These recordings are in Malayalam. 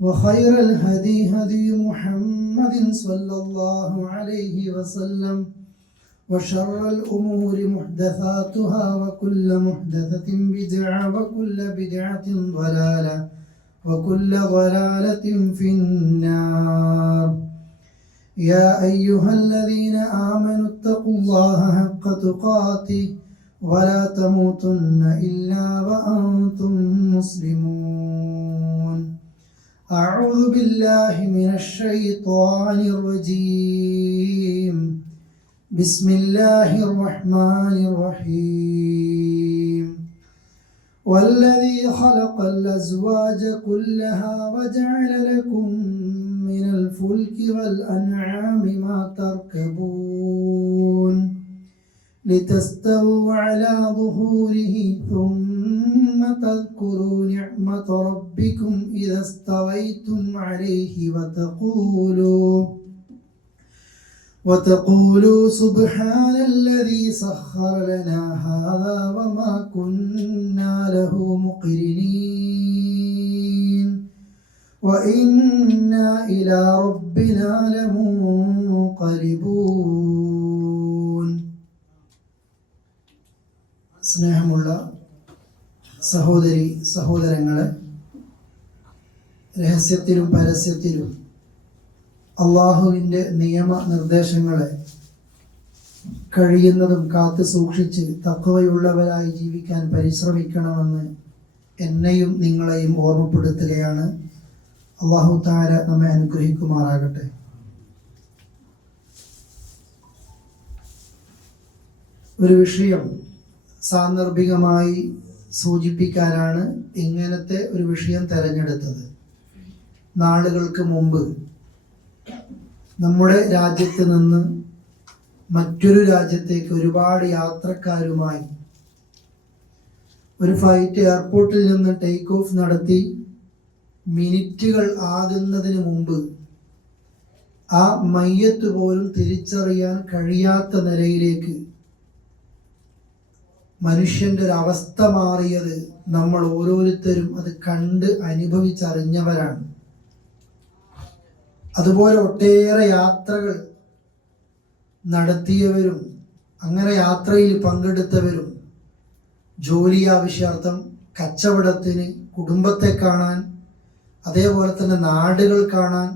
وخير الهدي هدي محمد صلى الله عليه وسلم وشر الأمور محدثاتها وكل محدثة بدعة وكل بدعة ضلالة وكل ضلالة في النار. يا أيها الذين آمنوا اتقوا الله حق تقاته ولا تموتن إلا وأنتم مسلمون. أعوذ بالله من الشيطان الرجيم. بسم الله الرحمن الرحيم. والذي خلق الأزواج كلها وجعل لكم من الفلك والأنعام ما تركبون لتستووا على ظهوره ثم تذكروا نعمة ربكم إذا استويتم عليه وتقولوا وتقولوا سبحان الذي سخر لنا هذا وما كنا له مقرنين وإنا إلى ربنا لمنقلبون സ്നേഹമുള്ള സഹോദരി സഹോദരങ്ങളെ രഹസ്യത്തിലും പരസ്യത്തിലും അള്ളാഹുവിന്റെ നിയമ നിർദ്ദേശങ്ങളെ കഴിയുന്നതും കാത്തു സൂക്ഷിച്ച് തക്കവയുള്ളവരായി ജീവിക്കാൻ പരിശ്രമിക്കണമെന്ന് എന്നെയും നിങ്ങളെയും ഓർമ്മപ്പെടുത്തുകയാണ്. അള്ളാഹു താര നമ്മെ അനുഗ്രഹിക്കുമാറാകട്ടെ. ഒരു വിഷയം സാന്ദർഭികമായി സൂചിപ്പിക്കാനാണ് ഇങ്ങനത്തെ ഒരു വിഷയം തെരഞ്ഞെടുത്തത്. നാളുകൾക്ക് മുമ്പ് നമ്മുടെ രാജ്യത്ത് നിന്ന് മറ്റൊരു രാജ്യത്തേക്ക് ഒരുപാട് യാത്രക്കാരുമായി ഒരു ഫ്ലൈറ്റ് എയർപോർട്ടിൽ നിന്ന് ടേക്ക് ഓഫ് നടത്തി മിനിറ്റുകൾ ആകുന്നതിന് മുമ്പ് ആ മയ്യത്ത് പോലും തിരിച്ചറിയാൻ കഴിയാത്ത നിലയിലേക്ക് മനുഷ്യന്റെ ഒരു അവസ്ഥ മാറിയത് നമ്മൾ ഓരോരുത്തരും അത് കണ്ട് അനുഭവിച്ചറിഞ്ഞവരാണ്. അതുപോലെ ഒട്ടേറെ യാത്രകൾ നടത്തിയവരും അങ്ങനെ യാത്രയിൽ പങ്കെടുത്തവരും ജോലി ആവശ്യാർത്ഥം കച്ചവടത്തിന് കുടുംബത്തെ കാണാൻ അതേപോലെ തന്നെ നാടുകൾ കാണാൻ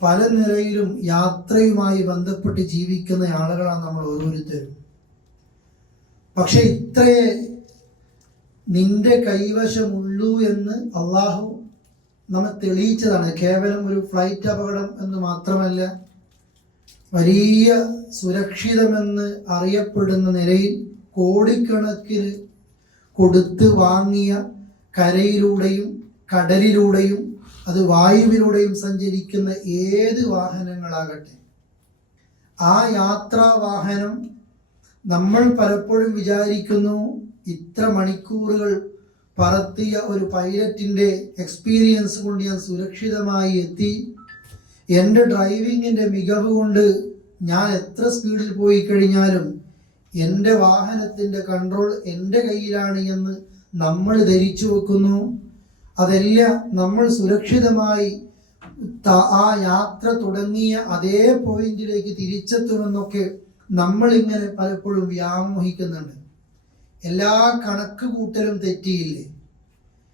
പല നിലയിലും യാത്രയുമായി ബന്ധപ്പെട്ട് ജീവിക്കുന്ന ആളുകളാണ് നമ്മൾ ഓരോരുത്തരും. പക്ഷെ ഇത്രേ നിന്റെ കൈവശമുള്ളൂ എന്ന് അള്ളാഹു നമ്മെ തെളിയിച്ചതാണ്. കേവലം ഒരു ഫ്ലൈറ്റ് അപകടം എന്ന് മാത്രമല്ല വലിയ സുരക്ഷിതമെന്ന് അറിയപ്പെടുന്ന നിലയിൽ കോടിക്കണക്കിന് കൊടുത്ത് വാങ്ങിയ കരയിലൂടെയും കടലിലൂടെയും അത് വായുവിലൂടെയും സഞ്ചരിക്കുന്ന ഏത് വാഹനങ്ങളാകട്ടെ. ആ യാത്രാ വാഹനം നമ്മൾ പലപ്പോഴും വിചാരിക്കുന്നു ഇത്ര മണിക്കൂറുകൾ പറത്തിയ ഒരു പൈലറ്റിന്റെ എക്സ്പീരിയൻസ് കൊണ്ട് ഞാൻ സുരക്ഷിതമായി എത്തി. എന്റെ ഡ്രൈവിങ്ങിന്റെ മികവ് കൊണ്ട് ഞാൻ എത്ര സ്പീഡിൽ പോയി കഴിഞ്ഞാലും എന്റെ വാഹനത്തിന്റെ കൺട്രോൾ എന്റെ കയ്യിലാണ് എന്ന് നമ്മൾ ധരിച്ചു വെക്കുന്നു. അതെല്ലാം നമ്മൾ സുരക്ഷിതമായി ആ യാത്ര തുടങ്ങിയ അതേ പോയിന്റിലേക്ക് തിരിച്ചെത്തുമെന്നൊക്കെ നമ്മളിങ്ങനെ പലപ്പോഴും വ്യാമോഹിക്കുന്നുണ്ട്. എല്ലാ കണക്ക് കൂട്ടലും തെറ്റിയില്ലേ?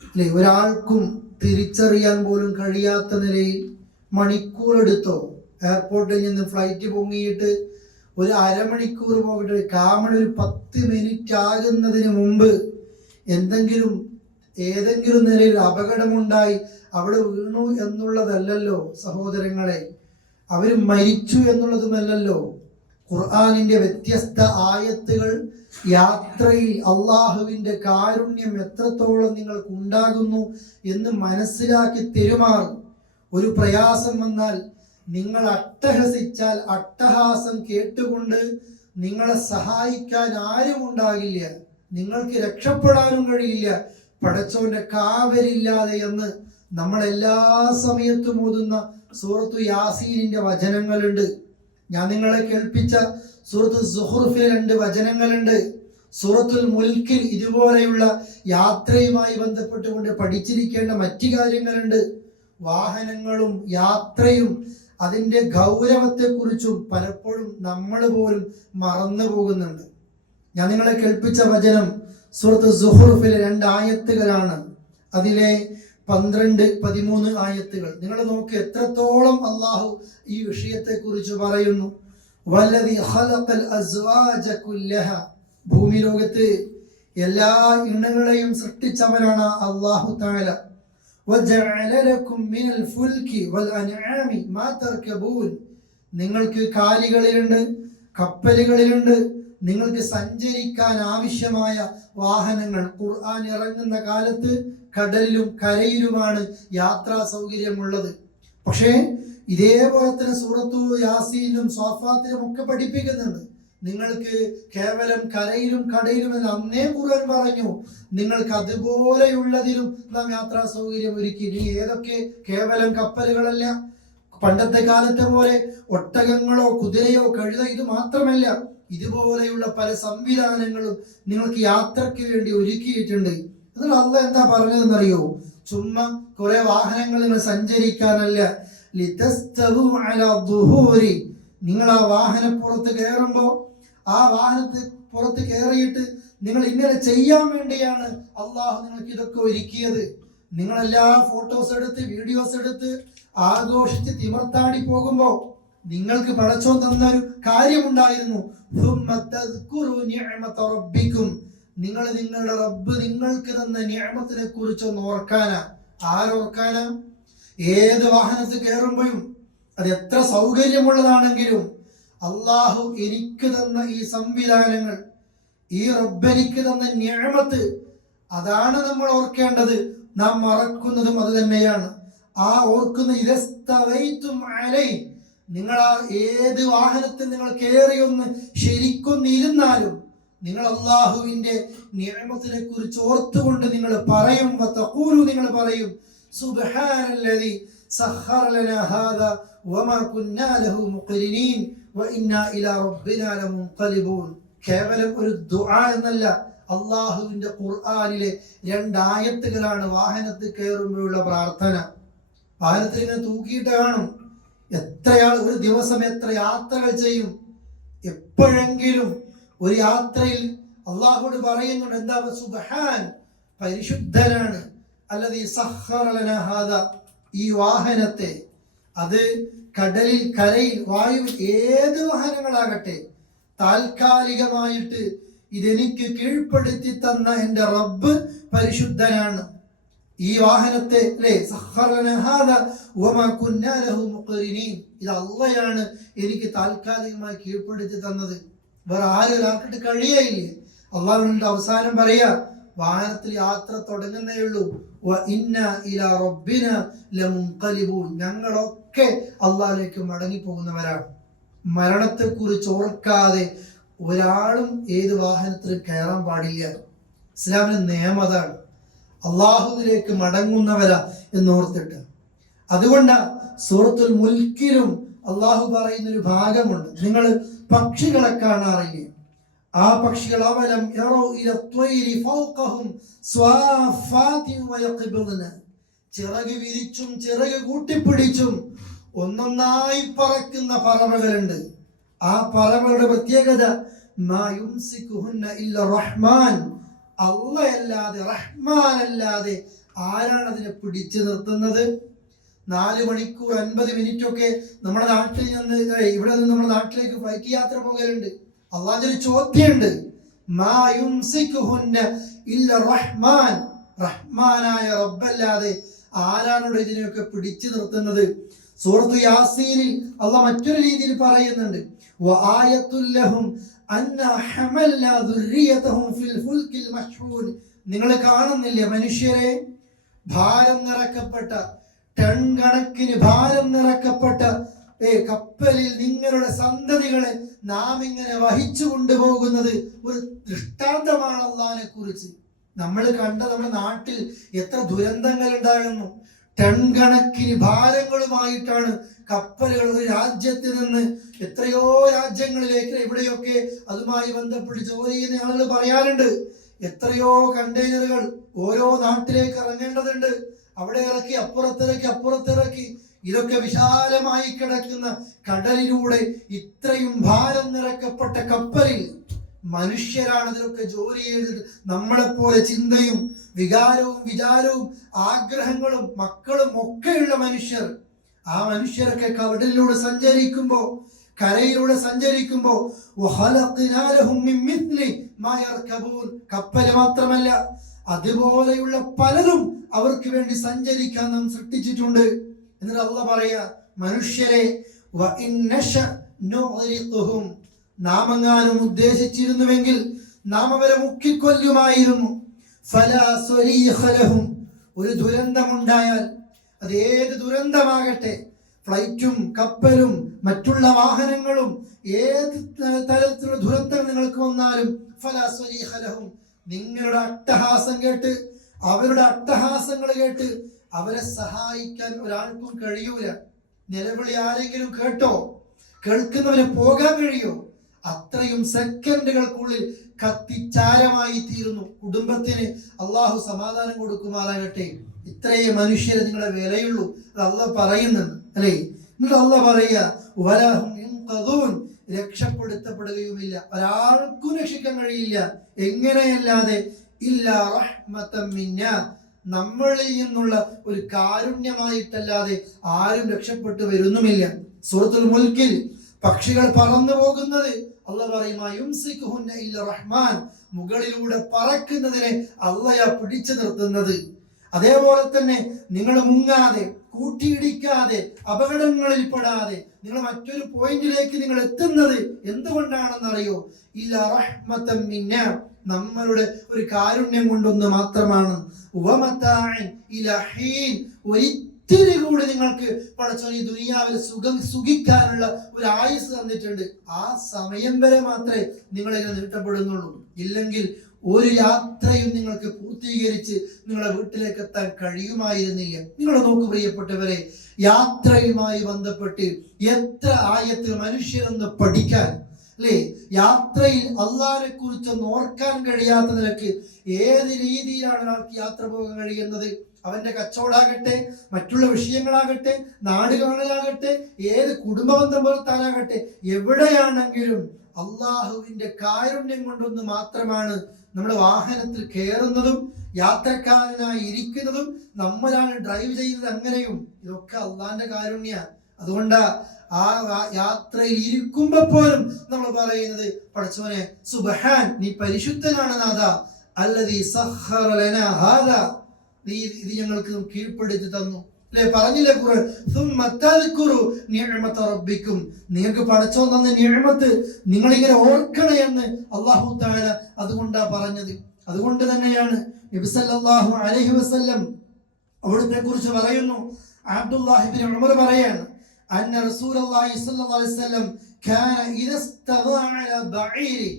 അല്ലെ ഒരാൾക്കും തിരിച്ചറിയാൻ പോലും കഴിയാത്ത നിലയിൽ മണിക്കൂറെടുത്തോ എയർപോർട്ടിൽ നിന്ന് ഫ്ലൈറ്റ് പൊങ്ങിയിട്ട് ഒരു അരമണിക്കൂർ പോയിട്ട് കാമണി ഒരു പത്ത് മിനിറ്റ് ആകുന്നതിന് മുമ്പ് എന്തെങ്കിലും ഏതെങ്കിലും നിലയിൽ അപകടമുണ്ടായി അവിടെ വീണു എന്നുള്ളതല്ലല്ലോ സഹോദരങ്ങളെ. അവർ മരിച്ചു എന്നുള്ളതുമല്ലല്ലോ. ഖുർആാനിന്റെ വ്യത്യസ്ത ആയത്തുകൾ യാത്രയിൽ അള്ളാഹുവിന്റെ കാരുണ്യം എത്രത്തോളം നിങ്ങൾക്ക് ഉണ്ടാകുന്നു എന്ന് മനസ്സിലാക്കി തെരുമാറും. ഒരു പ്രയാസം വന്നാൽ നിങ്ങൾ അട്ടഹസിച്ചാൽ അട്ടഹാസം കേട്ടുകൊണ്ട് നിങ്ങളെ സഹായിക്കാൻ ആരും ഉണ്ടാകില്ല. നിങ്ങൾക്ക് രക്ഷപ്പെടാനും കഴിയില്ല. പടച്ചോന്റെ കാവലില്ലാതെ എന്ന് നമ്മൾ എല്ലാ സമയത്തും ഓതുന്ന സൂറത്തു യാസീനിന്റെ വചനങ്ങളുണ്ട്. ഞാൻ നിങ്ങളെ കേൾപ്പിച്ച സൂറത്ത് സുഹുർഫിലെ രണ്ട് വചനങ്ങളുണ്ട്. സൂറത്തുൽ മുൽക്കിൽ ഇതുപോലെയുള്ള യാത്രയുമായി ബന്ധപ്പെട്ടുകൊണ്ട് പഠിച്ചിരിക്കേണ്ട മറ്റു കാര്യങ്ങളുണ്ട്. വാഹനങ്ങളും യാത്രയും അതിന്റെ ഗൗരവത്തെക്കുറിച്ചും പലപ്പോഴും നമ്മൾ പോലും മറന്നു പോകുന്നുണ്ട്. ഞാൻ നിങ്ങളെ കേൾപ്പിച്ച വചനം സുഹൃത്ത് സുഹൃഫിലെ രണ്ട് ആയത്തുകളാണ്. അതിലെ പന്ത്രണ്ട് പതിമൂന്ന് ആയത്തുകൾ. നിങ്ങൾ നോക്ക് എത്രത്തോളം അള്ളാഹു ഈ വിഷയത്തെക്കുറിച്ച് പറയുന്നു. ഭൂമി ലോകത്ത് എല്ലാ ഇണങ്ങളെയും സൃഷ്ടിച്ചവനാണ് അള്ളാഹു താല നിങ്ങൾക്ക് കാലികളിലുണ്ട് കപ്പലുകളിലുണ്ട് നിങ്ങൾക്ക് സഞ്ചരിക്കാൻ ആവശ്യമായ വാഹനങ്ങൾ. ഖുർആൻ ഇറങ്ങുന്ന കാലത്ത് കടലിലും കരയിലുമാണ് യാത്രാ സൗകര്യമുള്ളത്. പക്ഷേ ഇതേപോലെ തന്നെ സൂറത്തു യാസീനും സ്വാഫാത്തിലും ഒക്കെ പഠിപ്പിക്കുന്നുണ്ട്. നിങ്ങൾക്ക് കേവലം കരയിലും കടയിലും എന്ന് അന്നേ ഖുർആൻ പറഞ്ഞു. നിങ്ങൾക്ക് അതുപോലെയുള്ളതിലും നാം യാത്രാ സൗകര്യം ഒരുക്കി. നീ ഏതൊക്കെ കേവലം കപ്പലുകളല്ല? പണ്ടത്തെ കാലത്തെ പോലെ ഒട്ടകങ്ങളോ കുതിരയോ കഴുത ഇത് മാത്രമല്ല. ഇതുപോലെയുള്ള പല സംവിധാനങ്ങളും നിങ്ങൾക്ക് യാത്രയ്ക്ക് വേണ്ടി ഒരുക്കിയിട്ടുണ്ട്. എന്നാൽ അള്ള എന്താ പറഞ്ഞതെന്നറിയോ? ചുമ്മാ കുറെ വാഹനങ്ങൾ നിങ്ങൾ സഞ്ചരിക്കാനല്ല. നിങ്ങൾ ആ വാഹനപ്പുറത്ത് കയറുമ്പോൾ ആ വാഹനത്തിൽ പുറത്ത് കയറിയിട്ട് നിങ്ങൾ ഇങ്ങനെ ചെയ്യാൻ വേണ്ടിയാണ് അള്ളാഹു നിങ്ങൾക്ക് ഇതൊക്കെ ഒരുക്കിയത്. നിങ്ങളെല്ലാ ഫോട്ടോസ് എടുത്ത് വീഡിയോസ് എടുത്ത് ആഘോഷിച്ച് തിമർത്താടി പോകുമ്പോൾ നിങ്ങൾക്ക് പടച്ചോ തന്ന ഒരു കാര്യമുണ്ടായിരുന്നു റബ്ബിക്കും. നിങ്ങൾ നിങ്ങളുടെ റബ്ബ് നിങ്ങൾക്ക് തന്ന നിയമത്തിനെ കുറിച്ച് ഒന്ന് ഓർക്കാനാ. ആരോർക്കാനാ? ഏത് വാഹനത്തിൽ കയറുമ്പോഴും അത് എത്ര സൗകര്യമുള്ളതാണെങ്കിലും അള്ളാഹു എനിക്ക് തന്ന ഈ സംവിധാനങ്ങൾ ഈ റബ്ബ് എനിക്ക് തന്ന നിയമത്ത് അതാണ് നമ്മൾ ഓർക്കേണ്ടത്. നാം മറക്കുന്നതും അത് തന്നെയാണ്. ആ ഓർക്കുന്ന ഇതസ്തവൈത്തും അലൈ നിങ്ങൾ ആ ഏത് വാഹനത്തിൽ നിങ്ങൾ കയറിയൊന്ന് ഒന്ന് ശരിക്കൊന്നിരുന്നാലും നിങ്ങൾ അള്ളാഹുവിന്റെ നിയമത്തിനെ കുറിച്ച് ഓർത്തുകൊണ്ട് നിങ്ങൾ പറയും വതഖൂലു നിങ്ങൾ പറയും ലമുൻഖലിബൂൻ. കേവലം ഒരു ദുആ എന്നല്ല അള്ളാഹുവിന്റെ ഖുർആനിലെ രണ്ടായത്തുകളാണ് വാഹനത്തിൽ കയറുമ്പോഴുള്ള പ്രാർത്ഥന. വാഹനത്തിൽ ഇങ്ങനെ തൂക്കിയിട്ട് കാണും. എത്രയാൾ ഒരു ദിവസം എത്ര യാത്രകൾ ചെയ്യും? എപ്പോഴെങ്കിലും ഒരു യാത്രയിൽ അള്ളാഹുട് പറയുന്നുണ്ട് എന്താ സുബഹാൻ? പരിശുദ്ധനാണ്. അല്ലത് ഈ വാഹനത്തെ. അത് കടലിൽ കരയിൽ വായുവിൽ ഏത് വാഹനങ്ങളാകട്ടെ. താൽക്കാലികമായിട്ട് ഇതെനിക്ക് കീഴ്പ്പെടുത്തി തന്ന എന്റെ റബ്ബ് പരിശുദ്ധനാണ്. ഈ വാഹനത്തെ അല്ലേ? എനിക്ക് താൽക്കാലികമായി കീഴ്പ്പെടുത്തി തന്നത്. വേറെ ആരും ഒരാൾക്കിട്ട് കഴിയയില്ലേ. അള്ളാഹുവിന്റെ അവസാനം പറയാ വാഹനത്തിൽ യാത്ര തുടങ്ങുന്നേ ഉള്ളൂ. ഇന്ന ഇലാ റബ്ബിന ലമുൻഖലിബൂൻ ഞങ്ങളൊക്കെ അള്ളാഹിലേക്ക് മടങ്ങി പോകുന്നവരാണ് മരണത്തെക്കുറിച്ച് ഓർക്കാതെ ഒരാളും ഏത് വാഹനത്തിലും കയറാൻ പാടില്ല. ഇസ്ലാമിന്റെ നിയമതാണ്. അള്ളാഹുവിലേക്ക് മടങ്ങുന്നവരാ എന്നോർത്തിട്ട്. അതുകൊണ്ട് സൂറത്തുൽ മുൽക്കിലും അള്ളാഹു പറയുന്ന ഒരു ഭാഗമുണ്ട്. നിങ്ങൾ പക്ഷികളെ കാണാറില്ലേ? ആ പക്ഷികൾ അവലം ചിറക് വിരിച്ചും ചിറക് കൂട്ടിപ്പിടിച്ചും ഒന്നൊന്നായി പറക്കുന്ന പറവകളുണ്ട്. ആ പറവകളുടെ പ്രത്യേകത മാ റഹ്മാൻ. അല്ലാതെ റഹ്മാനല്ലാതെ ആരാണ് അതിനെ പിടിച്ചു നിർത്തുന്നത്? നാല് മണിക്കൂർ അൻപത് മിനിറ്റ് ഒക്കെ നമ്മുടെ നാട്ടിൽ നിന്ന് ഇവിടെ നിന്ന് നമ്മുടെ നാട്ടിലേക്ക് ഫ്ലൈറ്റ് യാത്ര പോകലുണ്ട്. അള്ളാഹ് ഒരു ചോദ്യമുണ്ട്. റഹ്മാൻ. റഹ്മാനായ റബ്ബല്ലാതെ ആരാണോ ഇതിനെയൊക്കെ പിടിച്ചു നിർത്തുന്നത്? സൂറത്തു യാസീനിൽ അള്ളാഹ് മറ്റൊരു രീതിയിൽ പറയുന്നുണ്ട്. നിങ്ങൾ കാണുന്നില്ല മനുഷ്യരെ? ഭാരം നിറക്കപ്പെട്ട ടൺ കണക്കിന് ഭാരം നിറക്കപ്പെട്ട ഏ കപ്പലിൽ നിങ്ങളുടെ സന്തതികളെ നാം ഇങ്ങനെ വഹിച്ചു കൊണ്ടുപോകുന്നത് ഒരു ദൃഷ്ടാന്തമാണ് കുറിച്ച്. നമ്മൾ കണ്ട നമ്മുടെ നാട്ടിൽ എത്ര ദുരന്തങ്ങൾ ഉണ്ടാകുന്നു. ടൺ കണക്കിന് ഭാരങ്ങളുമായിട്ടാണ് കപ്പലുകൾ ഒരു രാജ്യത്ത് നിന്ന് എത്രയോ രാജ്യങ്ങളിലേക്ക് എവിടെയൊക്കെ അതുമായി ബന്ധപ്പെട്ട് ജോലി ചെയ്യുന്ന ആളുകൾ പറയാറുണ്ട്. എത്രയോ കണ്ടെയ്നറുകൾ ഓരോ നാട്ടിലേക്ക് ഇറങ്ങേണ്ടതുണ്ട്. അവിടെ ഇറക്കി അപ്പുറത്തിറക്കി അപ്പുറത്തിറക്കി. ഇതൊക്കെ വിശാലമായി കിടക്കുന്ന കടലിലൂടെ ഇത്രയും ഭാരം നിറക്കപ്പെട്ട കപ്പലിൽ മനുഷ്യരാണ് ഇതിലൊക്കെ ജോലി ചെയ്തിട്ട് നമ്മളെപ്പോലെ ചിന്തയും വികാരവും വിചാരവും ആഗ്രഹങ്ങളും മക്കളും ഒക്കെയുള്ള മനുഷ്യർ ആ മനുഷ്യരൊക്കെ കവടിലൂടെ സഞ്ചരിക്കുമ്പോ കരയിലൂടെ സഞ്ചരിക്കുമ്പോ വഖലഖ്നാലഹും മിൻ മിത്ലി മാ യർകബൂൻ. കപ്പൽ മാത്രമല്ല അതുപോലെയുള്ള പലരും അവർക്ക് വേണ്ടി സഞ്ചരിക്കാൻ നാം സൃഷ്ടിച്ചിട്ടുണ്ട് എന്നിട്ട് അള്ള പറയാ മനുഷ്യരെ വ ഇൻ നശ നുഗ്രിഖുഹും. നാം എങ്ങാനും ഉദ്ദേശിച്ചിരുന്നുവെങ്കിൽ നാം അവരെ മുക്കിക്കൊല്ലുമായിരുന്നു ഒരു ദുരന്തമുണ്ടായാൽ അത് ഏത് ദുരന്തമാകട്ടെ? ഫ്ലൈറ്റും കപ്പലും മറ്റുള്ള വാഹനങ്ങളും ഏത് തരത്തിലുള്ള ദുരന്തം നിങ്ങൾക്ക് വന്നാലും ഫലാ സ്വരീഖ നിങ്ങളുടെ അട്ടഹാസം കേട്ട് അവരുടെ അട്ടഹാസങ്ങൾ കേട്ട് അവരെ സഹായിക്കാൻ ഒരാൾക്കും കഴിയൂല. നിലവിളി ആരെങ്കിലും കേട്ടോ? കേൾക്കുന്നവന് പോകാൻ കഴിയോ? അത്രയും സെക്കൻഡുകൾക്കുള്ളിൽ കത്തിച്ചാരമായി തീരുന്നു കുടുംബത്തിന് അള്ളാഹു സമാധാനം കൊടുക്കുമാറാകട്ടെ. ഇത്രയും മനുഷ്യരെ നിങ്ങളെ വിലയുള്ളൂ. അത് അള്ളാഹ് പറയുന്നുണ്ട്. അല്ലേ? എന്നിട്ട് അല്ല പറയുക വലഹും. രക്ഷപ്പെടുത്തപ്പെടുകയുമില്ല. ഒരാൾക്കും രക്ഷിക്കാൻ കഴിയില്ല. എങ്ങനെയല്ലാതെ? ഇല്ല റഹ്മത്തം മിന്ന. നമ്മളിൽ നിന്നുള്ള ഒരു കാരുണ്യമായിട്ടല്ലാതെ ആരും രക്ഷപ്പെട്ടു വരുന്നുമില്ല. സൂറത്തുൽ മുൽക്കിൽ പക്ഷികൾ പറന്നു പോകുന്നത് അല്ല ഇല്ല റഹ്മാൻ. മുകളിലൂടെ പറക്കുന്നതിനെ അള്ളയാ പിടിച്ചു നിർത്തുന്നത്. അതേപോലെ തന്നെ നിങ്ങൾ മുങ്ങാതെ കൂട്ടിയിടിക്കാതെ അപകടങ്ങളിൽ പെടാതെ നിങ്ങൾ മറ്റൊരു പോയിന്റിലേക്ക് നിങ്ങൾ എത്തുന്നത് എന്തുകൊണ്ടാണെന്നറിയോ? ഇല്ല റഹ്മത്തം മിന്ന. നമ്മളുടെ ഒരു കാരുണ്യം കൊണ്ടൊന്ന് മാത്രമാണ്. ഒരിത്തിരി കൂടി നിങ്ങൾക്ക് പഠിച്ചോ ഈ ദുനിയാവിൽ സുഖം സുഖിക്കാനുള്ള ഒരു ആയുസ് തന്നിട്ടുണ്ട്. ആ സമയം വരെ മാത്രമേ നിങ്ങളിങ്ങനെ നീട്ടപ്പെടുന്നുള്ളൂ. ഇല്ലെങ്കിൽ ഒരു യാത്രയും നിങ്ങൾക്ക് പൂർത്തീകരിച്ച് നിങ്ങളുടെ വീട്ടിലേക്ക് എത്താൻ കഴിയുമായിരുന്നില്ല. നിങ്ങൾ നോക്ക് പ്രിയപ്പെട്ടവരെ യാത്രയുമായി ബന്ധപ്പെട്ട് എത്ര ആയത്തിൽ മനുഷ്യരെന്ന് പഠിക്കാൻ അല്ലേ? യാത്രയിൽ അള്ളാഹിനെ കുറിച്ച് ഓർക്കാൻ കഴിയാത്ത നിലയ്ക്ക് ഏത് രീതിയിലാണ് ഒരാൾക്ക് യാത്ര പോകാൻ കഴിയുന്നത്? അവന്റെ കച്ചവടാകട്ടെ മറ്റുള്ള വിഷയങ്ങളാകട്ടെ നാട് കാണലാകട്ടെ ഏത് കുടുംബബന്ധം പുറത്താനാകട്ടെ എവിടെയാണെങ്കിലും അള്ളാഹുവിന്റെ കാരുണ്യം കൊണ്ടൊന്ന് മാത്രമാണ് നമ്മൾ വാഹനത്തിൽ കയറുന്നതും യാത്രക്കാരനായി ഇരിക്കുന്നതും നമ്മളാണ് ഡ്രൈവ് ചെയ്യുന്നത് അങ്ങനെയും. ഇതൊക്കെ അള്ളാന്റെ കാരുണ്യ അതുകൊണ്ട് ആ യാത്രയിൽ ഇരിക്കുമ്പോ പോലും നമ്മൾ പറയുന്നത് പഠിച്ചവനെ സുബഹാൻ നീ പരിശുദ്ധനാണ് നാഥ. അല്ലതീ ഹാദാ. നീ ഇത് ഞങ്ങൾക്ക് കീഴ്പ്പെടുത്തി തന്നു. അല്ലെ പറഞ്ഞില്ലേ കുറെ റബ്ബിക്കും. നിങ്ങൾക്ക് പടച്ചോ തന്ന നിയമത്ത് നിങ്ങൾ ഇങ്ങനെ ഓർക്കണേ എന്ന് അള്ളാഹു താല അതുകൊണ്ടാ പറഞ്ഞത്. അതുകൊണ്ട് തന്നെയാണ് നബി സല്ലല്ലാഹു അലൈഹി വസല്ലം അവിടുത്തെ കുറിച്ച് പറയുന്നു. അബ്ദുല്ലാഹിബിൻ ഉമർ പറയാണ് അന്ന റസൂലുള്ളാഹി സ്വല്ലല്ലാഹു അലൈഹി വസല്ലം കാന ഇദസ്തദാ അല ബഈരി.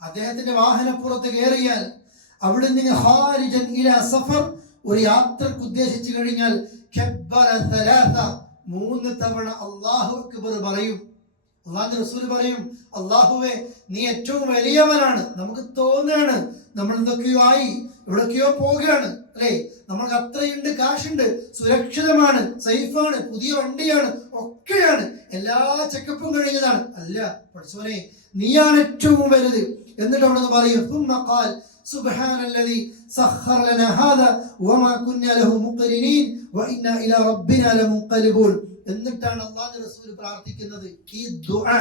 അദ്ദേഹത്തിന്റെ വാഹനപ്പുറത്ത് കയറിയാൽ അവിടെ നിന്ന് ഖാരിജൻ ഇല സഫർ ഒരു യാത്രയ്ക്ക് ഉദ്ദേശിച്ചു കഴിഞ്ഞാൽ മൂന്ന് തവണ അള്ളാഹു അക്ബർ പറയും. അള്ളാഹു റസൂൽ പറയും അള്ളാഹുവെ നീ ഏറ്റവും വലിയവനാണ്. നമുക്ക് തോന്നുകയാണ് നമ്മൾ എന്തൊക്കെയോ ആയി എവിടൊക്കെയോ പോവുകയാണ് അല്ലേ? നമ്മൾക്ക് അത്രയുണ്ട് കാശുണ്ട് സുരക്ഷിതമാണ് സേഫാണ് പുതിയ വണ്ടിയാണ് ഒക്കെയാണ്. എല്ലാ ചെക്കപ്പും കഴിഞ്ഞതാണ്. അല്ല പഠിച്ചോനെ നീയാണ് ഏറ്റവും വലുത്. എന്നിട്ട് അവിടെ നിന്ന് പറയും سبحان الذي سخر لنا هذا وما كنا له مقرنين وإنا إلى ربنا لمنقلبون എന്നിട്ടാണ് അള്ളാഹു റസൂൽ പ്രാർത്ഥിക്കുന്നത് ഈ ദുആ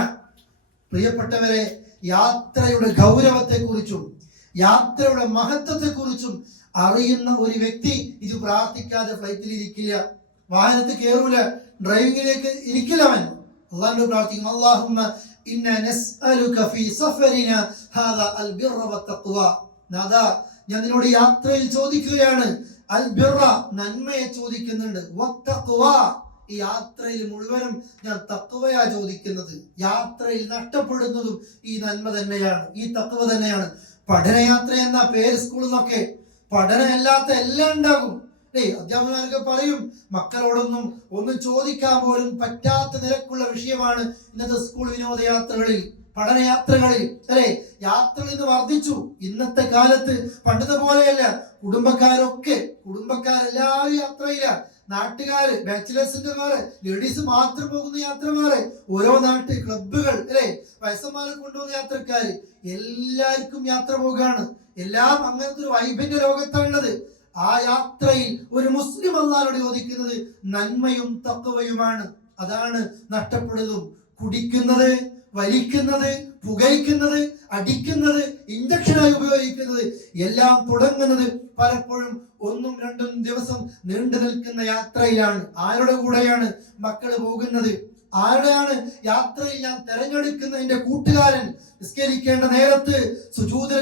പ്രിയപ്പെട്ടവരെ യാത്രയുടെ ഗൗരവത്തെക്കുറിച്ചും യാത്രയുടെ മഹത്വത്തെക്കുറിച്ചും അറിയുന്ന ഒരു വ്യക്തി ഇത് പ്രാർത്ഥിക്കാതെ ഫ്ലൈറ്റിൽ ഇരിക്കില്ല വാഹനത്തിൽ കയറൂല ഡ്രൈവിംഗിലേക്ക് ഇരിക്കില്ല അവൻ അള്ളാഹിനോട് പ്രാർത്ഥിക്കും അള്ളാഹുമ്മ ഇന്ന നസ്അലുക ഫീ സഫരിന ഹാദാ അൽ ബിർറ വത്തഖ്വ നാദാ ഞാൻ നിന്നോട് യാത്രയിൽ ചോദിക്കുകയാണ്. നന്മയെ ചോദിക്കുന്നുണ്ട്. ഈ യാത്രയിൽ മുഴുവനും ഞാൻ തത്വയാ ചോദിക്കുന്നത്. യാത്രയിൽ നഷ്ടപ്പെടുന്നതും ഈ നന്മ തന്നെയാണ് ഈ തത്വ തന്നെയാണ്. പഠനയാത്ര എന്ന പേര് സ്കൂളിൽ നിന്നൊക്കെ പഠനമല്ലാത്ത എല്ലാം ഉണ്ടാകും. ഏയ് അധ്യാപകർക്ക് പറയും മക്കളോടൊന്നും ഒന്നും ചോദിക്കാൻ പോലും പറ്റാത്ത നിരക്കുള്ള വിഷയമാണ് ഇന്നത്തെ സ്കൂൾ വിനോദയാത്രകളിൽ പഠനയാത്രകളിൽ അല്ലെ? യാത്രകൾ ഇന്ന് വർദ്ധിച്ചു. ഇന്നത്തെ കാലത്ത് പണ്ടത്തെ പോലെയല്ല. കുടുംബക്കാരൊക്കെ കുടുംബക്കാരെല്ലാവരും യാത്രയില്ല നാട്ടുകാര് ബാച്ചിലേഴ്സിന്റെ മാറെ ലേഡീസ് മാത്രം പോകുന്ന യാത്ര മാറെ ഓരോ നാട്ട് ക്ലബുകൾ അല്ലെ? വയസ്സന്മാരെ കൊണ്ടുപോകുന്ന യാത്രക്കാര്. എല്ലാവർക്കും യാത്ര പോകുകയാണ് എല്ലാം അങ്ങനത്തെ ഒരു വൈബിന്റെ ലോകത്താണുള്ളത്. ആ യാത്രയിൽ ഒരു മുസ്ലിം അള്ളാനോട് ചോദിക്കുന്നത് നന്മയും തക്കവയുമാണ് അതാണ് നഷ്ടപ്പെടുന്നതും. കുടിക്കുന്നത് വലിക്കുന്നത് പുകയ്ക്കുന്നത് അടിക്കുന്നത് ഇഞ്ചക്ഷനായി ഉപയോഗിക്കുന്നത് എല്ലാം തുടങ്ങുന്നത് പലപ്പോഴും ഒന്നും രണ്ടും ദിവസം നീണ്ടു നിൽക്കുന്ന യാത്രയിലാണ്. ആരുടെ കൂടെയാണ് മക്കൾ പോകുന്നത്? ആരുടെയാണ് യാത്രയിൽ ഞാൻ തെരഞ്ഞെടുക്കുന്ന എന്റെ കൂട്ടുകാരൻ? നിസ്കരിക്കേണ്ട നേരത്ത് സുജൂതിൽ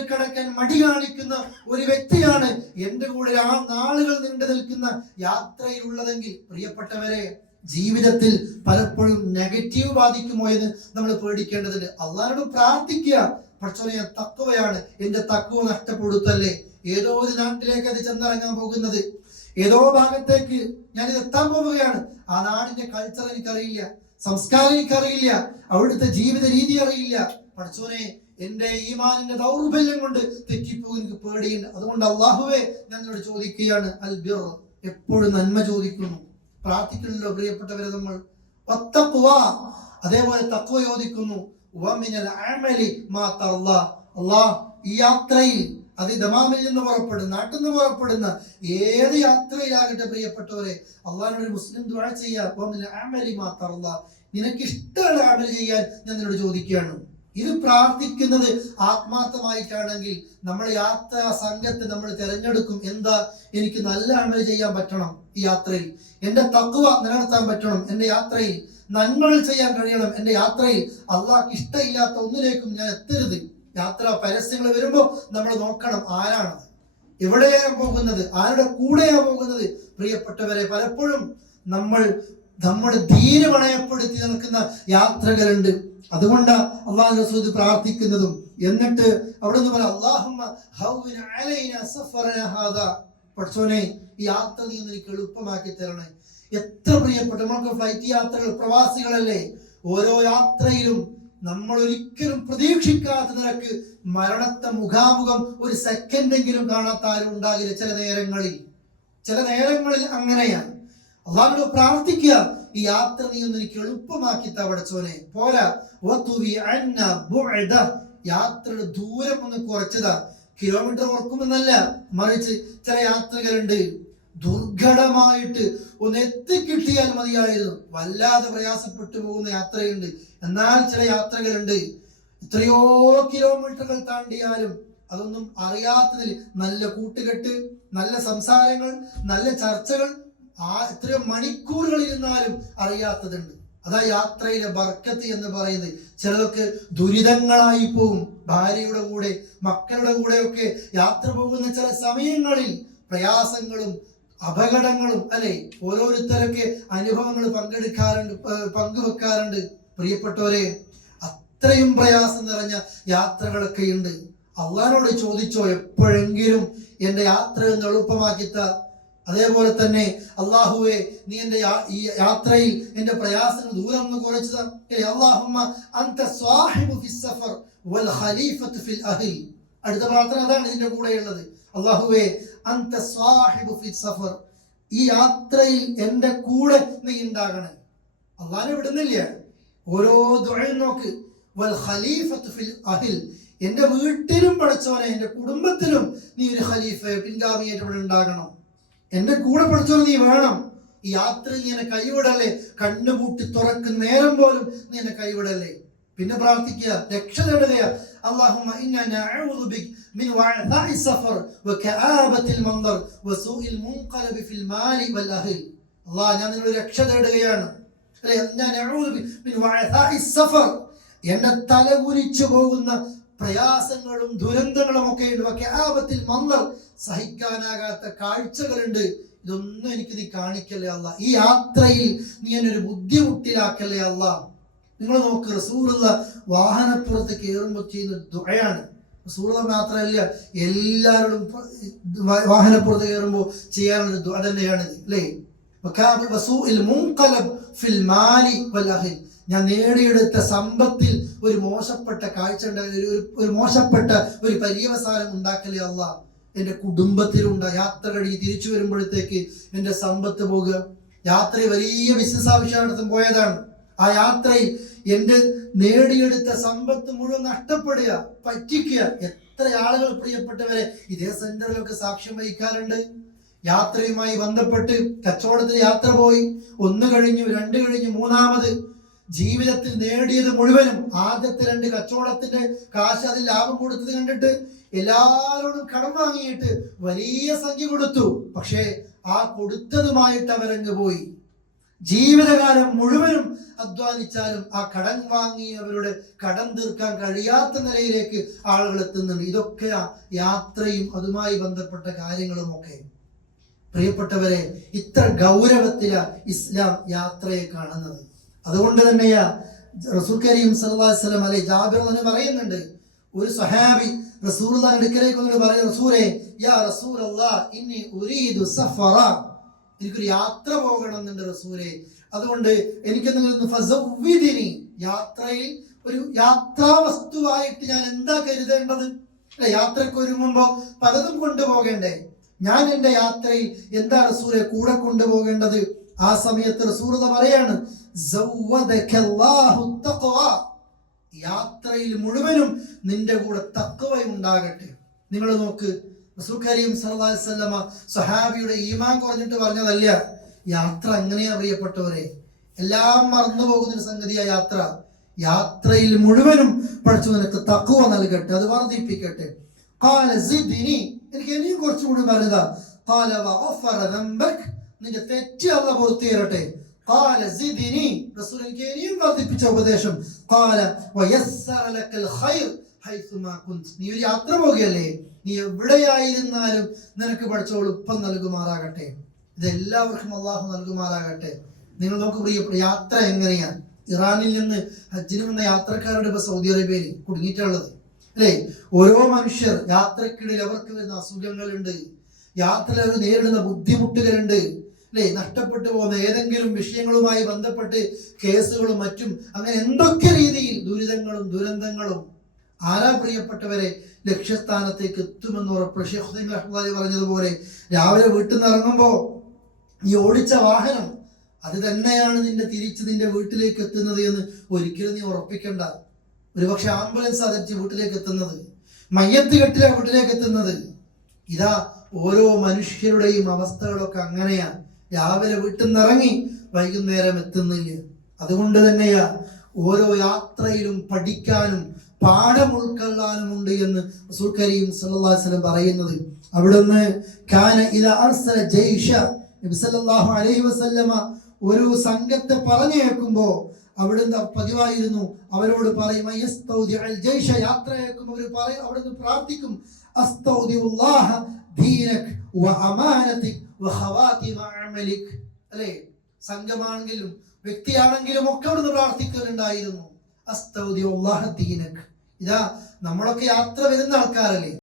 മടി കാണിക്കുന്ന ഒരു വ്യക്തിയാണ് എന്റെ കൂടെ ആ നാളുകൾ നീണ്ടു നിൽക്കുന്ന യാത്രയിലുള്ളതെങ്കിൽ പ്രിയപ്പെട്ടവരെ ജീവിതത്തിൽ പലപ്പോഴും നെഗറ്റീവ് ബാധിക്കുമോ എന്ന് നമ്മൾ പേടിക്കേണ്ടതുണ്ട്. അള്ളാരോട് പ്രാർത്ഥിക്കുക. പക്ഷേ തക്കവയാണ്. എന്റെ തക്കവ നഷ്ടപ്പെടുത്തല്ലേ? ഏതോ ഒരു നാട്ടിലേക്ക് അത് ചെന്നിറങ്ങാൻ പോകുന്നത്. ഏതോ ഭാഗത്തേക്ക് ഞാൻ എത്താൻ പോവുകയാണ്. ആ നാടിന്റെ കൾച്ചർ എനിക്കറിയില്ല. സംസ്കാരം എനിക്കറിയില്ല. അവിടുത്തെ ജീവിത രീതി അറിയില്ല. പഠിച്ചോനെ എന്റെ ഈമാനിന്റെ ദൗർബല്യം കൊണ്ട് തെറ്റിപ്പോകും എനിക്ക് പേടിയുണ്ട്. അതുകൊണ്ട് അള്ളാഹുവെ ഞാൻ ചോദിക്കുകയാണ്. അൽ ബിർ എപ്പോഴും നന്മ ചോദിക്കുന്നു. പ്രാർത്ഥിക്കണല്ലോ പ്രിയപ്പെട്ടവരെ നമ്മൾ വത്തഖ്വ അതേപോലെ തക്കുവ അല്ലാഹ് ഈ യാത്രയിൽ അത് ദമാമിൽ നിന്ന് പുറപ്പെടുന്ന നാട്ടിൽ നിന്ന് പുറപ്പെടുന്ന ഏത് യാത്രയിലാകട്ടെ പ്രിയപ്പെട്ടവരെ അള്ളാഹിനോട് ഒരു മുസ്ലിം ദുഴ ചെയ്യാൻ നിനക്ക് ഇഷ്ടമുള്ള അമൽ ചെയ്യാൻ ഞാൻ നിന്നോട് ചോദിക്കുകയാണ് ഇത് പ്രാർത്ഥിക്കുന്നത് ആത്മാർത്ഥമായിട്ടാണെങ്കിൽ നമ്മൾ യാത്രാ സംഘത്തെ നമ്മൾ തിരഞ്ഞെടുക്കും. എന്താ? എനിക്ക് നല്ല അമൽ ചെയ്യാൻ പറ്റണം ഈ യാത്രയിൽ. എന്റെ തക്കുവ നിലനിർത്താൻ പറ്റണം എന്റെ യാത്രയിൽ. നന്മകൾ ചെയ്യാൻ കഴിയണം എന്റെ യാത്രയിൽ. അള്ളാഹ്ക്ക് ഇഷ്ടമില്ലാത്ത ഒന്നിലേക്കും ഞാൻ എത്തരുത്. യാത്ര പരസ്യങ്ങൾ വരുമ്പോൾ നമ്മൾ നോക്കണം ആരാണത്. എവിടെയാണ് പോകുന്നത്? ആരുടെ കൂടെയാണ് പോകുന്നത്? പ്രിയപ്പെട്ടവരെ പലപ്പോഴും നമ്മൾ നമ്മുടെ ധീര പണയപ്പെടുത്തി നിൽക്കുന്ന യാത്രകളുണ്ട്. അതുകൊണ്ട് അള്ളാഹു റസൂദ് പ്രാർത്ഥിക്കുന്നതും. എന്നിട്ട് അവിടെ നിന്ന് പറയാം യാത്ര നീ എനിക്ക് എളുപ്പമാക്കി തരണേ. എത്ര പ്രിയപ്പെട്ട നമ്മൾക്ക് ഫ്ലൈറ്റ് യാത്രകൾ പ്രവാസികളല്ലേ? ഓരോ യാത്രയിലും നമ്മൾ ഒരിക്കലും പ്രതീക്ഷിക്കാത്ത നിരക്ക് മരണത്തെ മുഖാമുഖം ഒരു സെക്കൻഡെങ്കിലും കാണാത്ത ആരും ഉണ്ടാകില്ല ചില നേരങ്ങളിൽ. ചില നേരങ്ങളിൽ അങ്ങനെയാണ്. അള്ളാഹിനോട് പ്രാർത്ഥിക്കുക. ഈ യാത്ര നീ ഒന്ന് എനിക്ക് എളുപ്പമാക്കി തവടച്ചോനെ പോരാ. യാത്രയുടെ ദൂരം ഒന്ന് കുറച്ചതാ. കിലോമീറ്റർ ഓർക്കുമെന്നല്ല മറിച്ച് ചില യാത്രകരുണ്ട്. ദുർഘടമായിട്ട് ഒന്ന് എത്തിക്കിട്ടിയാൽ മതിയായിരുന്നു. വല്ലാതെ പ്രയാസപ്പെട്ടു പോകുന്ന യാത്രയുണ്ട്. എന്നാൽ ചില യാത്രകളുണ്ട് എത്രയോ കിലോമീറ്ററുകൾ താണ്ടിയാലും അതൊന്നും അറിയാത്തതിൽ നല്ല കൂട്ടുകെട്ട് നല്ല സംസാരങ്ങൾ നല്ല ചർച്ചകൾ ആ എത്രയോ മണിക്കൂറുകൾ ഇരുന്നാലും അറിയാത്തതുണ്ട്. അതാ യാത്രയിലെ ബർക്കത്ത് എന്ന് പറയുന്നത്. ചിലതൊക്കെ ദുരിതങ്ങളായി പോകും. ഭാര്യയുടെ കൂടെ മക്കളുടെ കൂടെയൊക്കെ യാത്ര പോകുന്ന ചില സമയങ്ങളിൽ പ്രയാസങ്ങളും അപകടങ്ങളും അല്ലെ? ഓരോരുത്തരൊക്കെ അനുഭവങ്ങൾ പങ്കെടുക്കാറുണ്ട് പങ്കുവെക്കാറുണ്ട്. പ്രിയപ്പെട്ടവരെ അത്രയും പ്രയാസം നിറഞ്ഞ യാത്രകളൊക്കെ ഉണ്ട് അള്ളഹാനോട് ചോദിച്ചോ എപ്പോഴെങ്കിലും എന്റെ യാത്ര ഒന്ന് എളുപ്പമാക്കിത്ത? അതേപോലെ തന്നെ അള്ളാഹുവെ നീ എന്റെ ഈ യാത്രയിൽ എന്റെ പ്രയാസങ്ങൾ ദൂരം ഒന്ന് കുറച്ചു അടുത്ത പ്രാർത്ഥന അതാണ് ഇതിന്റെ കൂടെയുള്ളത്. അള്ളാഹുവെ അന്ത സ്വാഹിബു സഫർ. ഈ യാത്രയിൽ എന്റെ കൂടെ നീ ഉണ്ടാകണേ. അള്ളാഹിനെ വിടുന്നില്ല. ഓരോ ദുഴയും നോക്ക്. വൽ ഖലീഫത്ത് ഫിൽ അഹിൽ. എന്റെ വീട്ടിലും പഠിച്ചവനെ എന്റെ കുടുംബത്തിലും നീ ഒരു ഖലീഫ പിൻഗാമിയായിട്ട് ഇവിടെ ഉണ്ടാകണം. എൻ്റെ കൂടെ പഠിച്ചവൻ നീ വേണം ഈ യാത്ര നീ എന്നെ കൈവിടല്ലേ കണ്ണുപൂട്ടി തുറക്കുന്ന നേരം പോലും നീ എന്നെ കൈവിടല്ലേ പിന്നെ പ്രാർത്ഥിക്കുക രക്ഷ തേടുകയാ اللهم إنا نعوذ بك من وعثاء السفر وكآبة المنظر وسوء المنقلب في المال والأهل അള്ളാഹ് ഞാൻ നിന്നോട് രക്ഷ തേടുകയാണ് അല്ലെ ഞാൻ അഊദു ബി- മിൻ വഅഥാഇ സഫർ എന്നെ തലകുനിച്ചു പോകുന്ന പ്രയാസങ്ങളും ദുരന്തങ്ങളും ഒക്കെ ഉണ്ട് പക്ഷേ ആപത്തിൽ മന്ദർ സഹിക്കാനാകാത്ത കാഴ്ചകളുണ്ട്. ഇതൊന്നും എനിക്ക് നീ കാണിക്കല്ലേ അല്ല. ഈ യാത്രയിൽ നീ എന്നൊരു ബുദ്ധിമുട്ടിലാക്കല്ലേ അല്ല. നിങ്ങൾ നോക്ക് റസൂറുള്ള വാഹനപ്പുറത്ത് കയറുമ്പോൾ ചെയ്യുന്ന ദുഴയാണ് റസൂറുള്ള മാത്രമല്ല എല്ലാവരോടും വാഹനപ്പുറത്ത് കയറുമ്പോൾ ചെയ്യാനുള്ള ദുഴ തന്നെയാണിത് അല്ലേ? ഫിൽ മാലി വൽ അഹ്ൽ. ഞാൻ നേടിയെടുത്ത സമ്പത്തിൽ ഒരു മോശപ്പെട്ട കാഴ്ച ഒരു ഒരു മോശപ്പെട്ട ഒരു പര്യവസാനം ഉണ്ടാക്കലേ അല്ല എന്റെ കുടുംബത്തിലുണ്ട യാത്ര കഴിഞ്ഞ് തിരിച്ചു വരുമ്പോഴത്തേക്ക് എന്റെ സമ്പത്ത് പോകുക. യാത്ര വലിയ ബിസിനസ് ആവശ്യാർത്ഥം പോയതാണ്. ആ യാത്രയിൽ എന്റെ നേടിയെടുത്ത സമ്പത്ത് മുഴുവൻ നഷ്ടപ്പെടുക പറ്റിക്കുക. എത്ര ആളുകൾ പ്രിയപ്പെട്ടവരെ ഇതേ സെന്ററിലൊക്കെ സാക്ഷ്യം വഹിക്കാറുണ്ട്. യാത്രയുമായി ബന്ധപ്പെട്ട് കച്ചവടത്തിന് യാത്ര പോയി. ഒന്ന് കഴിഞ്ഞു രണ്ട് കഴിഞ്ഞു മൂന്നാമത്. ജീവിതത്തിൽ നേടിയത് മുഴുവനും ആദ്യത്തെ രണ്ട് കച്ചവടത്തിന്റെ കാശ് അതിൽ ലാഭം കൊടുത്തത് കണ്ടിട്ട് എല്ലാവരോടും കടം വാങ്ങിയിട്ട് വലിയ സംഖ്യ കൊടുത്തു. പക്ഷേ ആ കൊടുത്തതുമായിട്ട് അവരങ്ങ് പോയി. ജീവിതകാലം മുഴുവനും അധ്വാനിച്ചാലും ആ കടം വാങ്ങിയവരുടെ കടം തീർക്കാൻ കഴിയാത്ത നിലയിലേക്ക് ആളുകൾ എത്തുന്നുണ്ട്. ഇതൊക്കെ യാത്രയും അതുമായി ബന്ധപ്പെട്ട കാര്യങ്ങളുമൊക്കെ. പ്രിയപ്പെട്ടവരെ ഇത്ര ഗൗരവത്തിലാ ഇസ്ലാം യാത്രയെ കാണുന്നത്. അതുകൊണ്ട് തന്നെയാ റസൂൽ കരീം വസല്ലം അല്ലെ ജാബിർ തന്നെ പറയുന്നുണ്ട്. ഒരു സഹാബി റസൂൽ അടുക്കലേക്ക് വന്നിട്ട് പറയും റസൂലേ യാ റസൂൽ ഇന്നി ഉരീദു സഫറ. എനിക്കൊരു യാത്ര പോകണം എന്നുണ്ട് റസൂലെ. അതുകൊണ്ട് എനിക്കെന്തെങ്കിലും യാത്രയിൽ ഒരു യാത്രാ വസ്തുവായിട്ട് ഞാൻ എന്താ കരുതേണ്ടത്? അല്ലെ യാത്രയ്ക്ക് ഒരുങ്ങുമ്പോ പലതും കൊണ്ടുപോകേണ്ടേ? ഞാൻ എന്റെ യാത്രയിൽ എന്താ റസൂലെ കൂടെ കൊണ്ടുപോകേണ്ടത്? ആ സമയത്ത് റസൂറത പറയാണ് യാത്രയിൽ മുഴുവനും നിന്റെ കൂടെ തക്കവ ഉണ്ടാകട്ടെ. നിങ്ങൾ നോക്ക് റസൂൽ കരീം സല്ലാസ്വല്ലമ സഹാബിയുടെ ഈമാൻ കുറഞ്ഞിട്ട് പറഞ്ഞതല്ല യാത്ര അങ്ങനെയാ പ്രിയപ്പെട്ടവരെ എല്ലാം മറന്നു പോകുന്നൊരു സംഗതിയാ യാത്ര. യാത്രയിൽ മുഴുവനും പഠിച്ചു നിനക്ക് തക്കുവ നൽകട്ടെ അത് വർദ്ധിപ്പിക്കട്ടെ. കാല എനിക്ക് ഇനിയും കുറച്ചുകൂടി പറഞ്ഞതാ കാല നിന്റെ തെറ്റ് അല്ല പുറത്തു തരട്ടെ قال زدني റസൂൽ എനിക്ക് ഇനിയും വർദ്ധിപ്പിച്ച ഉപദേശം قال ويسر لك الخير حيثما كنت നീ ഒരു യാത്ര പോകുകയല്ലേ നീ എവിടെയായിരുന്നാലും നിനക്ക് പഠിച്ച എളുപ്പം നൽകുമാറാകട്ടെ ഇതെല്ലാവർക്കും അള്ളാഹു നൽകുമാറാകട്ടെ നിങ്ങൾ നോക്ക് പ്രിയപ്പെട്ട യാത്ര എങ്ങനെയാണ് ഇറാനിൽ നിന്ന് ഹജ്ജിന് വന്ന യാത്രക്കാരുടെ ഇപ്പൊ സൗദി അറേബ്യയിൽ കുടുങ്ങിയിട്ടുള്ളത് അല്ലേ ഓരോ മനുഷ്യർ യാത്രക്കിടയിൽ അവർക്ക് വരുന്ന അസുഖങ്ങളുണ്ട് യാത്രയിൽ അവർ നേരിടുന്ന ബുദ്ധിമുട്ടുകളുണ്ട് അല്ലേ? നഷ്ടപ്പെട്ടു പോകുന്ന ഏതെങ്കിലും വിഷയങ്ങളുമായി ബന്ധപ്പെട്ട് കേസുകളും മറ്റും അങ്ങനെ എന്തൊക്കെ രീതിയിൽ ദുരിതങ്ങളും ദുരന്തങ്ങളും ആരാ പ്രിയപ്പെട്ടവരെ ലക്ഷ്യസ്ഥാനത്തേക്ക് എത്തുമെന്ന് ഉറപ്പ് ഷെഹുദ്ദീൻ പറഞ്ഞതുപോലെ രാവിലെ വീട്ടിൽ നിന്ന് ഇറങ്ങുമ്പോൾ ഈ ഓടിച്ച വാഹനം അത് തന്നെയാണ് നിന്റെ തിരിച്ച് നിന്റെ വീട്ടിലേക്ക് എത്തുന്നത് എന്ന് ഒരിക്കലും നീ ഉറപ്പിക്കണ്ട. ഒരുപക്ഷെ ആംബുലൻസ് അതിച്ച് വീട്ടിലേക്ക് എത്തുന്നത്. മയ്യത്ത് കെട്ടിലെ വീട്ടിലേക്ക് എത്തുന്നത്. ഇതാ ഓരോ മനുഷ്യരുടെയും അവസ്ഥകളൊക്കെ അങ്ങനെയാണ്. രാവിലെ വീട്ടിൽ നിന്ന് ഇറങ്ങി വൈകുന്നേരം എത്തുന്നില്ല. അതുകൊണ്ട് തന്നെയാ ഓരോ യാത്രയിലും പഠിക്കാനും പാഠം ഉൾക്കൊള്ളാനും ഉണ്ട് എന്ന് റസൂൽ കരീം സല്ലാസ്ലം പറയുന്നത്. അവിടുന്ന് കാന ഇല അർസല ജയ്ഷ നബി സല്ലല്ലാഹു അലൈഹി വസല്ലമ ഒരു സംഘത്തെ പറഞ്ഞേക്കുമ്പോ അവിടുന്ന് പതിവായിരുന്നു. അവരോട് പറയും "അയസ്തൗദി അൽ ജയ്ഷ യാത്ര അയക്കുമ്പോൾ അവർ പറയും അവിടുന്ന് പ്രാർത്ഥിക്കും ദീനക് വ അമാനതിക് വ അമലിക്. അല്ലേ? സംഘമാണെങ്കിലും വ്യക്തിയാണെങ്കിലും ഒക്കെ അവിടുന്ന് പ്രാർത്ഥിക്കലുണ്ടായിരുന്നു. അസ്തൗദി ദീനക്. ഇതാ നമ്മളൊക്കെ യാത്ര വരുന്ന ആൾക്കാരല്ലേ?